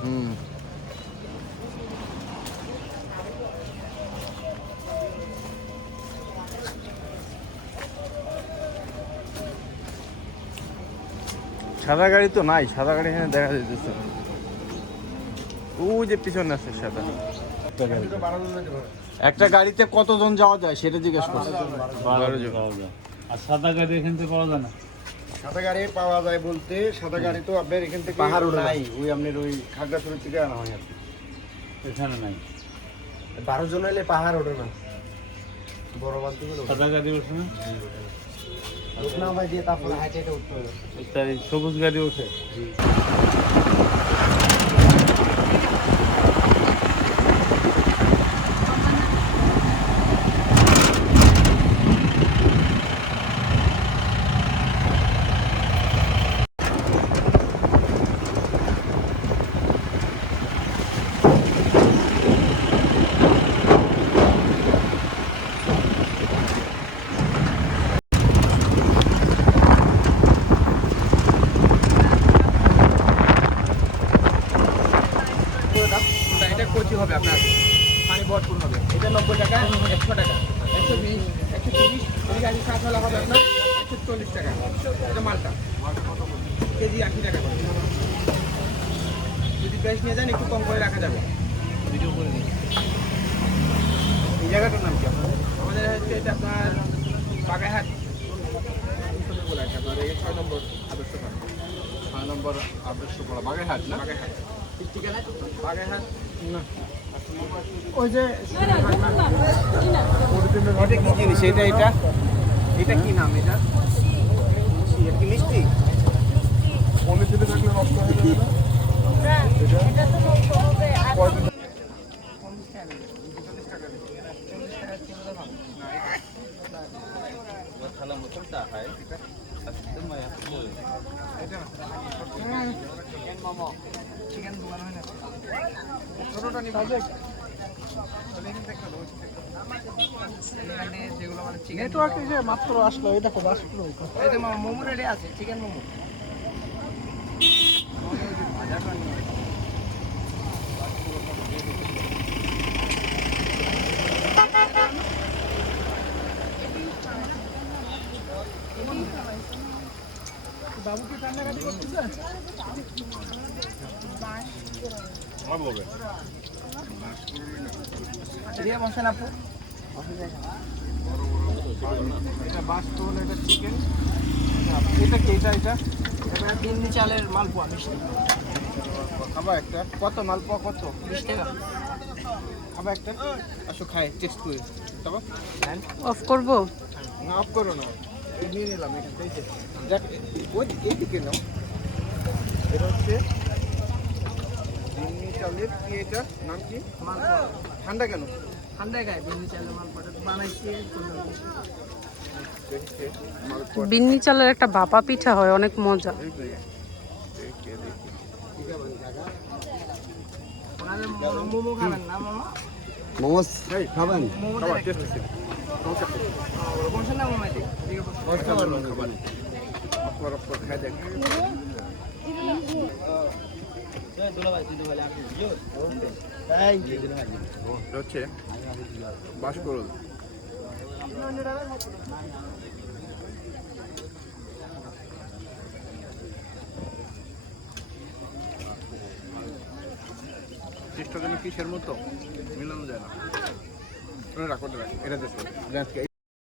সাদা গাড়ি তো নাই, সাদা গাড়ি এখানে দেখা যাইতেছে। ও যে পিছনে আছে সাদা। একটা গাড়িতে কতজন যাওয়া যায় সেটা জিজ্ঞেস করছি। 12 জন। আর সাদা গাড়ি এখান থেকে পাওয়া যায় না? সাদা গাড়ি পাওয়া যায় বলতে সাদা গাড়ি তো আপনার এখান থেকে পাহাড় নাই, ওই আপনার ওই খাগড়াছড়ি থেকে আনা হয় আর কি। এখানে নাই। 12 জন এলে পাহাড় ওঠে না, বড় বালতি করে সাদা গাড়ি ওঠে না? উঠনা ভাই দিয়ে তারপরে হাইটে হাইটে উঠতে হবে। তাই সবুজ গাড়ি ওঠে? এটা কোচি হবে আপনার, পানি ভরপুর হবে। এটা 90 টাকা, 100 টাকা, 120, 130, এই গাড়ি কাঁচওয়ালা হবে আপনার 140 টাকা। এটা মালটা কেজি 80 টাকা করে। যদি প্রাইস নিয়ে যান একটু কম করে রাখা যাবে। ভিডিও করে দিন। এই জায়গাটার নাম কি আপনাদের? আমাদের হচ্ছে এটা আপনার বাগাইহাট, আপনার 6 নম্বর আদর্শ পাড়া। 6 নম্বর আদর্শ পাড়া বাগাইহাট না? বাগাইহাট বাগাইহাট না, ওই যে এটা কি জিনিস? এটা এটা এটা কি নাম? এটা কি মিষ্টি? পলিথিনে থাকলে নষ্ট হয়ে যাবে না? এটা তো নষ্ট হবে। আর 40 টাকা, 40 টাকা, 40 টাকা কিলো দাম না। এটা খালা মতটা হয়, এটা একদম মায়া বল। এটা চিকেন মোমো, চিকেন দোকান হয় না, ছোটটা নি বাজে। যেগুলো মানে চিকেন নেটওয়ার্ক যে মাত্র আসলো, এই দেখো আসলো, এই যে মোমো রেডি আছে, চিকেন মোমো। বাবু কি কান্নাকাটি করতেছে? বসেন আপু। এটা বাস করুন, এটা চিকেন। এটা কি? এটা এটা এটা বিন্নি চালের মালপোয়া মিষ্টি। খাবার একটা কত? মালপোয়া কত? 20 টাকা। খাবার একটা আসো, খাই টেস্ট করি। তারপর অফ করবো না, অফ করো না, এই নিয়ে নিলাম এখান থেকে। দেখ ওই এইদিকে নাও। এটা হচ্ছে বিন্নি চালের কি? এটা নাম কি? মালপোয়া। ঠান্ডা কেন? ঠান্ডায় গায়ে বিন্নি চালের মালপোয়াটা বানাইছি। বিন্নি চালের একটা ভাপা পিঠা হয়, অনেক মজা। মোমো খাবেন না? মামা মোমোস খাবেন? খাবার টেস্ট আছে। বসেন না মামা, এদিকে বসেন। খাবার আপনার আপনার খাই দেন। হচ্ছে বাস করুন। চেষ্টা যেন কিসের মতো মিলানো যায় না। রাখো এটা দেখো।